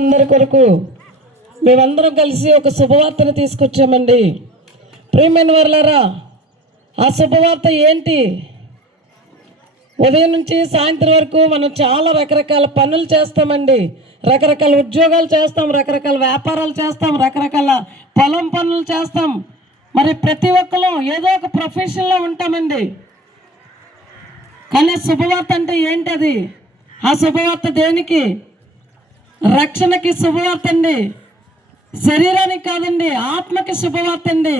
అందరి కొరకు మేమందరం కలిసి ఒక శుభవార్తను తీసుకొచ్చామండి. ప్రియమైన వర్లరా ఆ శుభవార్త ఏంటి? ఉదయం నుంచి సాయంత్రం వరకు మనం చాలా రకరకాల పనులు చేస్తామండి. రకరకాల ఉద్యోగాలు చేస్తాం రకరకాల వ్యాపారాలు చేస్తాం రకరకాల పొలం పనులు చేస్తాం. మరి ప్రతి ఒక్కరు ఏదో ఒక ప్రొఫెషన్లో ఉంటామండి. కానీ శుభవార్త అంటే ఏంటది? ఆ శుభవార్త దేనికి? రక్షణకి శుభవార్త అండి శరీరానికి కాదండి ఆత్మకి శుభవార్త అండి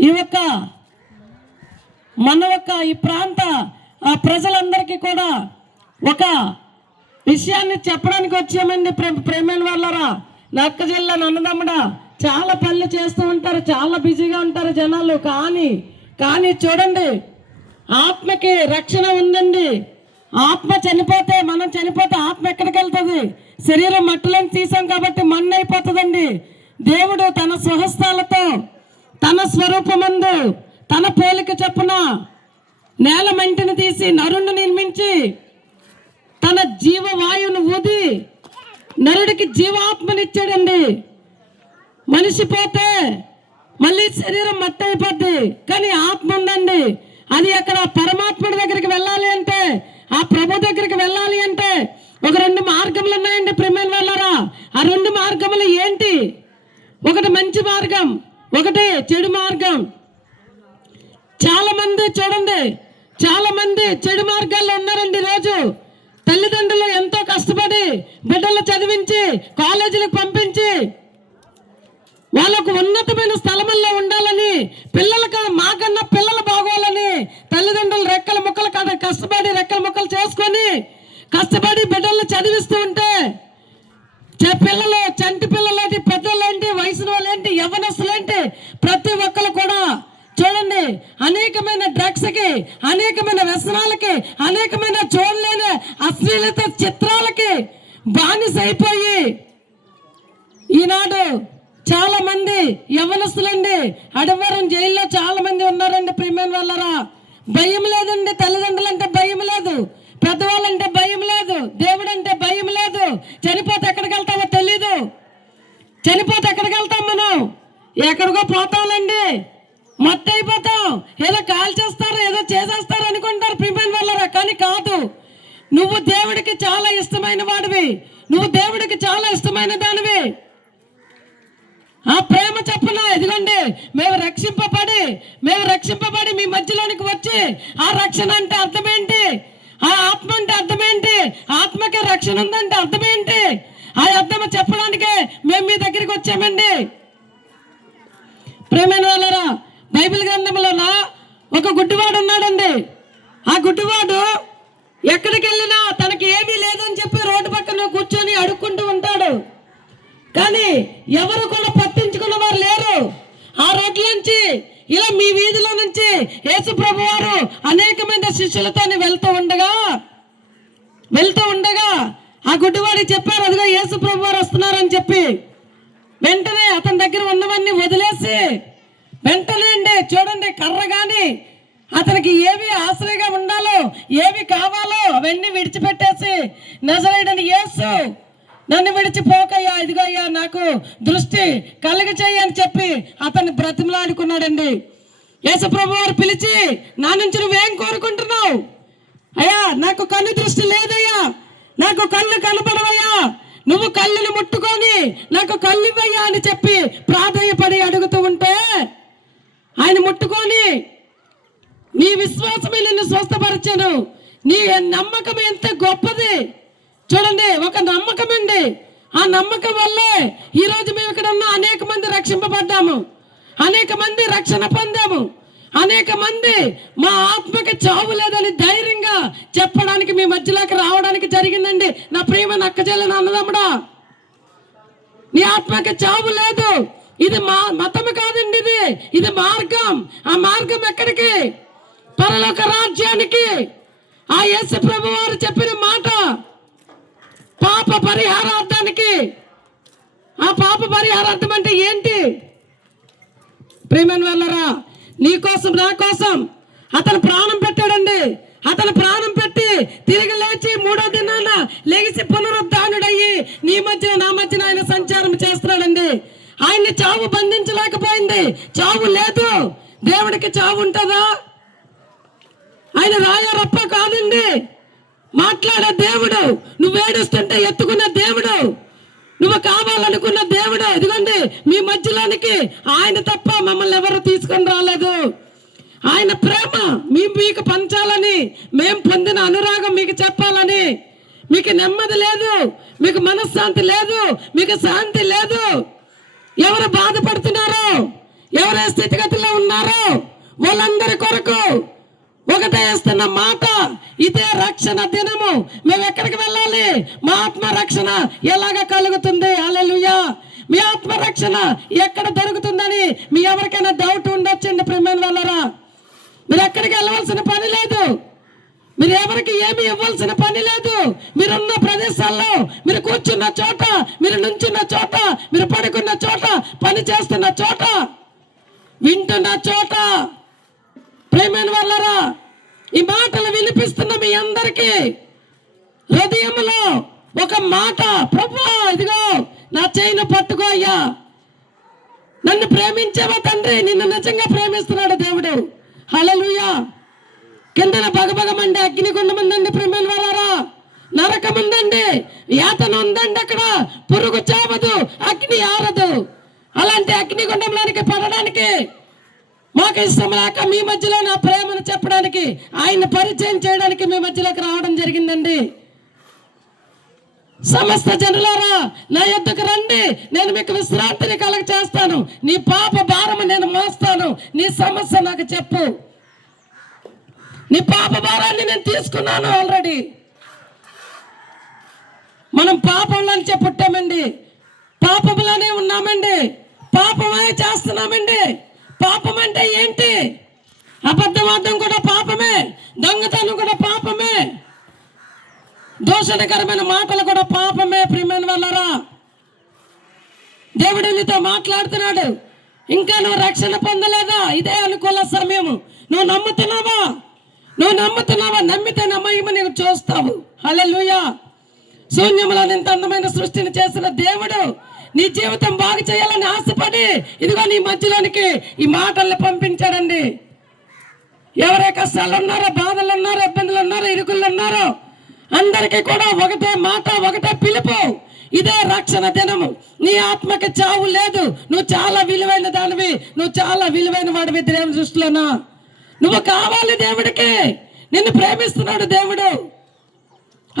ఈ యొక్క మన యొక్క ఈ ప్రాంత ఆ ప్రజలందరికీ కూడా ఒక విషయాన్ని చెప్పడానికి వచ్చామండి ప్రేమ ప్రేమైన వాళ్ళరా. నక్క జిల్లా నన్నదమ్మడా చాలా పనులు చేస్తూ ఉంటారు చాలా బిజీగా ఉంటారు జనాలు. కానీ కానీ చూడండి ఆత్మకి రక్షణ ఉందండి. ఆత్మ చనిపోతే మనం చనిపోతే ఆత్మ ఎక్కడికి వెళ్తుంది? శరీరం మట్టిలోని తీసాం కాబట్టి మన్ను అయిపోతుందండి. దేవుడు తన స్వహస్తాలతో తన స్వరూపమందు తన పోలిక చొప్పున నేల మంటిని తీసి నరుణ్ణి నిర్మించి తన జీవవాయువును ఊది నరుడికి జీవాత్మనిచ్చాడండి. మనిషి పోతే మళ్ళీ శరీరం మట్టి అయిపోద్ది కానీ ఆత్మ ఉందండి. అది అక్కడ పరమాత్ముడి దగ్గరికి వెళ్ళాలి అంటే ఆ ప్రభు దగ్గరికి వెళ్ళాలి అంటే ఒక రెండు మార్గములు ఉన్నాయండి ప్రేమైన వాళ్ళరా? ఆ రెండు మార్గములు ఏంటి? ఒకటి మంచి మార్గం ఒకటి చెడు మార్గం. చాలా మంది చూడండి చాలా మంది చెడు మార్గాల్లో ఉన్నారండి రోజు. తల్లిదండ్రులు ఎంతో కష్టపడి బిడ్డలు చదివించి కాలేజీలకు పంపించి వాళ్ళకు ఉన్నతమైన స్థలముల్లో ఉండాలని పిల్లలకు మాకన్నా పిల్లలు బాగోవాలని తల్లిదండ్రులు రెక్కల ముక్కలు కాడ కష్టపడి రెక్కల ముక్కలు చేసుకొని కష్టపడి బిడ్డలను చదివిస్తూ ఉంటే పిల్లలు చంటి పిల్లలేంటి పెద్దలేంటి వయసు వాళ్ళేంటి యవనస్తులేంటి ప్రతి ఒక్కరు కూడా చూడండి అనేకమైన డ్రగ్స్కి అనేకమైన వ్యసనాలకి అనేకమైన చూడలేని అశ్లీలత చిత్రాలకి బానిస అయిపోయి ఈనాడు చాలా మంది యవనస్తులండి అడవరం జైల్లో చాలా మంది ఉన్నారండి ప్రిమేన్ వాళ్ళరా. భయం లేదండి తల్లిదండ్రులు అంటే భయం లేదు. పెద్దవాళ్ళంటే భయం లేదు. దేవుడు అంటే భయం లేదు. చనిపోతే ఎక్కడికి వెళ్తామో తెలీదు. చనిపోతే ఎక్కడికి వెళ్తాం మనం? ఎక్కడికో పోతాంలేండి. మత్తు అయిపోతాం. ఏదో కాల్ చేస్తారు ఏదో చేసేస్తారు అనుకుంటారు ప్రిమెన్ వాళ్ళరా కానీ కాదు. నువ్వు దేవుడికి చాలా ఇష్టమైన వాడివి. నువ్వు దేవుడికి చాలా ఇష్టమైన దానివి. ఆ ప్రేమ చెప్పిన ఇదిగోండి మేము రక్షింపబడి మేము రక్షింపబడి మీ మధ్యలోనికి వచ్చి ఆ రక్షణ అంటే అర్థం ఏంటి ఆ ఆత్మ అంటే అర్థమేంటి? ఆత్మకి రక్షణ ఉందంటే అర్థం ఏంటి ఆ అర్థం చెప్పడానికే మేము మీ దగ్గరికి వచ్చామండి. ప్రేమైన వాళ్ళరా బైబిల్ గ్రంథంలోన ఒక గుడ్డివాడు ఉన్నాడండి. ఆ గుడ్డివాడు ఎక్కడికి వెళ్ళినా తనకి ఏమీ లేదని చెప్పి రోడ్డు పక్కన కూర్చొని అడుక్కుంటూ ఉంటాడు. కానీ ఎవరు కూడా వారు లేరు. ఆ రోడ్ల నుంచి ఇలా మీ వీధిలో నుంచి యేసు ప్రభు వారు అనేకమైన శిష్యులతో వెళ్తూ ఉండగా వెళ్తూ ఉండగా ఆ గుడ్డివాడికి చెప్పారు అదిగో యేసు ప్రభు వారు వస్తున్నారని చెప్పి. వెంటనే అతని దగ్గర ఉన్నవన్నీ వదిలేసి వెంటనే అండి చూడండి కర్ర కానీ అతనికి ఏవి ఆశ్రయగా ఉండాలో ఏవి కావాలో అవన్నీ విడిచిపెట్టేసి నజరేడని యేసు నన్ను విడిచిపోకయ్యా ఇదిగోయ్యా నాకు దృష్టి కలుగ అని చెప్పి అతన్ని బ్రతిమలాడుకున్నాడండి. యేసప్రభు వారు పిలిచి నా నుంచి నువ్వేం కోరుకుంటున్నావు? అయ్యా నాకు కన్ను దృష్టి లేదయ్యా నాకు కళ్ళు కనపడవయ్యా నువ్వు కళ్ళుని ముట్టుకొని నాకు కళ్ళు ఇవ్వయ్యా అని చెప్పి ప్రాధాన్యపడి అడుగుతూ ఉంటే ఆయన ముట్టుకొని నీ విశ్వాసమే నిన్ను స్వస్థపరచను నీ నమ్మకం ఎంత గొప్పది చూడండి ఒక నమ్మకం అండి ఆ నమ్మకం వల్లే ఈరోజు మేము ఇక్కడ ఉన్న అనేక మంది రక్షింపబడ్డాము. అనేక మంది రక్షణ పొందాము. అనేక మంది మా ఆత్మకి చావు లేదని ధైర్యంగా చెప్పడానికి మీ మధ్యలోకి రావడానికి జరిగిందండి. నా ప్రేమ నక్క చెల్లెని అన్నదమ్ముడా. నీ ఆత్మకి చావు లేదు. ఇది మా మతం కాదండి ఇది. ఇది మార్గం. ఆ మార్గం ఎక్కడికి? పరలోక రాజ్యానికి. ఆ యేసు ప్రభు వారు చెప్పిన మాట పాప పరిహారార్థానికి. ఆ పాప పరిహారార్థం అంటే ఏంటి? ప్రేమన్ వెళ్ళరా నీ కోసం నా కోసం అతను ప్రాణం పెట్టాడండి. అతను ప్రాణం పెట్టి తిరిగి లేచి మూడో దినాన లేచి పునరుద్ధానుడయ్యి నీ మధ్యన నా మధ్యన ఆయన సంచారం చేస్తున్నాడండి. ఆయన్ని చావు బంధించలేకపోయింది. చావు లేదు. దేవుడికి చావు ఉంటుందా? ఆయన రాయారప్ప కాదండి. మాట్లాడే దేవుడు. నువ్వు ఏడుస్తుంటే ఎత్తుకున్న దేవుడు. నువ్వు కావాలనుకున్న దేవుడు. ఇదిగోండి మీ మధ్యలోనికి ఆయన తప్ప మమ్మల్ని ఎవరు తీసుకొని రాలేదు. ఆయన ప్రేమ మీ మీకు పంచాలని మేము పొందిన అనురాగం మీకు చెప్పాలని. మీకు నెమ్మది లేదు మీకు మనశ్శాంతి లేదు మీకు శాంతి లేదు. ఎవరు బాధపడుతున్నారో ఎవరే స్థితిగతిలో ఉన్నారో వాళ్ళందరి కొరకు ఒకటే ఇస్తున్న మాట ఇదే రక్షణ దినము. మేము ఎక్కడికి వెళ్ళాలి? మా ఆత్మ రక్షణ ఎలాగ కలుగుతుంది? అలెలుయా మీ ఆత్మ రక్షణ ఎక్కడ దొరుకుతుందని మీ ఎవరికైనా డౌట్ ఉండొచ్చండి ప్రిమేన్ వాళ్ళరా? మీరు ఎక్కడికి వెళ్ళవలసిన పని లేదు. మీరు ఎవరికి ఏమి ఇవ్వాల్సిన పని లేదు. మీరున్న ప్రదేశాల్లో మీరు కూర్చున్న చోట మీరు నుంచున్న చోట మీరు పడుకున్న చోట పని చేస్తున్న చోట వింటున్న చోట ప్రేమైన వాళ్ళరా ఈ మాటలు వినిపిస్తున్న మీ అందరికీ హృదయంలో ఒక మాట ప్రభు ఇదిగో నా చేయిని పట్టుకో అయ్యా. నన్ను ప్రేమించావా తండ్రి? నిన్ను నిజంగా ప్రేమిస్తున్నాడు దేవుడు. హల్లెలూయా. కిందన బగబగమండి అగ్నిగుండం ఉందండి ప్రేమైన వాళ్ళరా. నరకం ఉందండి యాతన ఉందండి అక్కడ. పురుగు చావదు అగ్ని ఆరదు. అలాంటి అగ్నిగుండంలోనికి పడడానికి మాకు ఇష్టం లేక మీ మధ్యలో నా ప్రేమను చెప్పడానికి ఆయన పరిచయం చేయడానికి మీ మధ్యలోకి రావడం జరిగిందండి. సమస్త జనులారా నా యొద్దకు రండి. నేను మీకు విశ్రాంతిని కలగ చేస్తాను నీ పాప భారం నేను మోస్తాను. నీ సమస్య నాకు చెప్పు. నీ పాప భారాన్ని నేను తీసుకున్నాను ఆల్రెడీ మనం పాపంలోని పుట్టామండి. పాపంలోనే ఉన్నామండి. పాపమే చేస్తున్నామండి. పాపం అంటే ఏంటి? అబద్ధవాదం కూడా పాపమే దొంగతనం కూడా పాపమే. దోషణకరమైన మాటలు కూడా పాపమే ప్రియమైన వల్లరా దేవుడు నీతో మాట్లాడుతున్నాడు. ఇంకా నువ్వు రక్షణ పొందలేదా? ఇదే అనుకూల సమయం నువ్వు నమ్ముతున్నావా? నువ్వు నమ్ముతున్నావా? నమ్మితే నమ్మయము నీకు చూస్తావు. హల్లెలూయా. శూన్యములో ఇంత అందమైన సృష్టిని చేసిన దేవుడు నీ జీవితం బాగు చేయాలని ఆశపడి ఇదిగో నీ మధ్యలోనికి ఈ మాటల్ని పంపించాడండి. ఎవరే కష్టాలు ఉన్నారో బాధలు ఉన్నారో ఇబ్బందులు ఉన్నారో ఇరుకులు ఉన్నారో అందరికీ కూడా ఒకటే మాట ఒకటే పిలుపు. ఇదే రక్షణ దినము. నీ ఆత్మకి చావు లేదు. నువ్వు చాలా విలువైన దానివి. నువ్వు చాలా విలువైన వాడివి దేవుని దృష్టిలోనా నువ్వు కావాలి దేవుడికి. నిన్ను ప్రేమిస్తున్నాడు దేవుడు.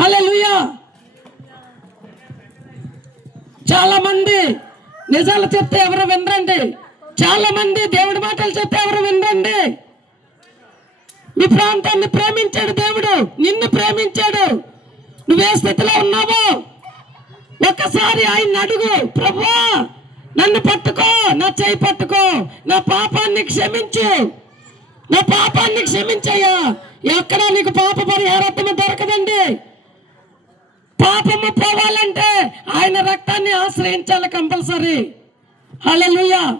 హల్లెలూయా. చాలా మంది నిజాలు చెప్తే ఎవరు వినరండి. చాలా మంది దేవుడి మాటలు చెప్తే ఎవరు వినరండి. మీ ప్రాంతాన్ని ప్రేమించాడు దేవుడు. నిన్ను ప్రేమించాడు. నువ్వే స్థితిలో ఉన్నావో? ఒక్కసారి ఆయన అడుగు. ప్రభువా నన్ను పట్టుకో. నా చేయి పట్టుకో. నా పాపాన్ని క్షమించు. నా పాపాన్ని క్షమించయ్యా. ఎక్కడ నీకు పాప పరిహారత్వం దొరకదండి. పాపము పోవాలంటే ఆయన రక్తాన్ని ఆశ్రయించాలి కంపల్సరీ. హల్లెలూయా.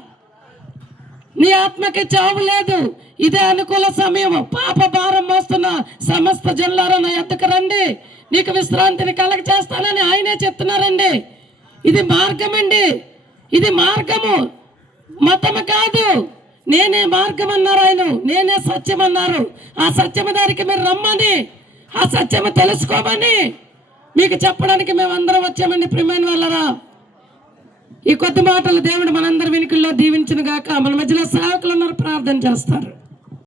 నీ ఆత్మకి చావు లేదు. ఇదే అనుకూల సమయం పాప భారం మోస్తున్న సమస్త జనులారా నా ఎద్దకు రండి. నీకు విశ్రాంతిని కలగ చేస్తానని ఆయనే చెప్తున్నారండి. ఇది మార్గం అండి ఇది మార్గము. మతము కాదు. నేనే మార్గం అన్నారు ఆయన నేనే సత్యం అన్నారు ఆ సత్యము దానికి మీరు రమ్మని. ఆ సత్యము తెలుసుకోమని. మీకు చెప్పడానికి మేము అందరం వచ్చామండి ప్రియమైన వాళ్ళరా. ఈ కొద్ది మాటలు దేవుడు మనందరి వెనుకల్లో దీవించిన గాక మన మధ్యలో సేవకులు ఉన్నారు ప్రార్థన చేస్తారు.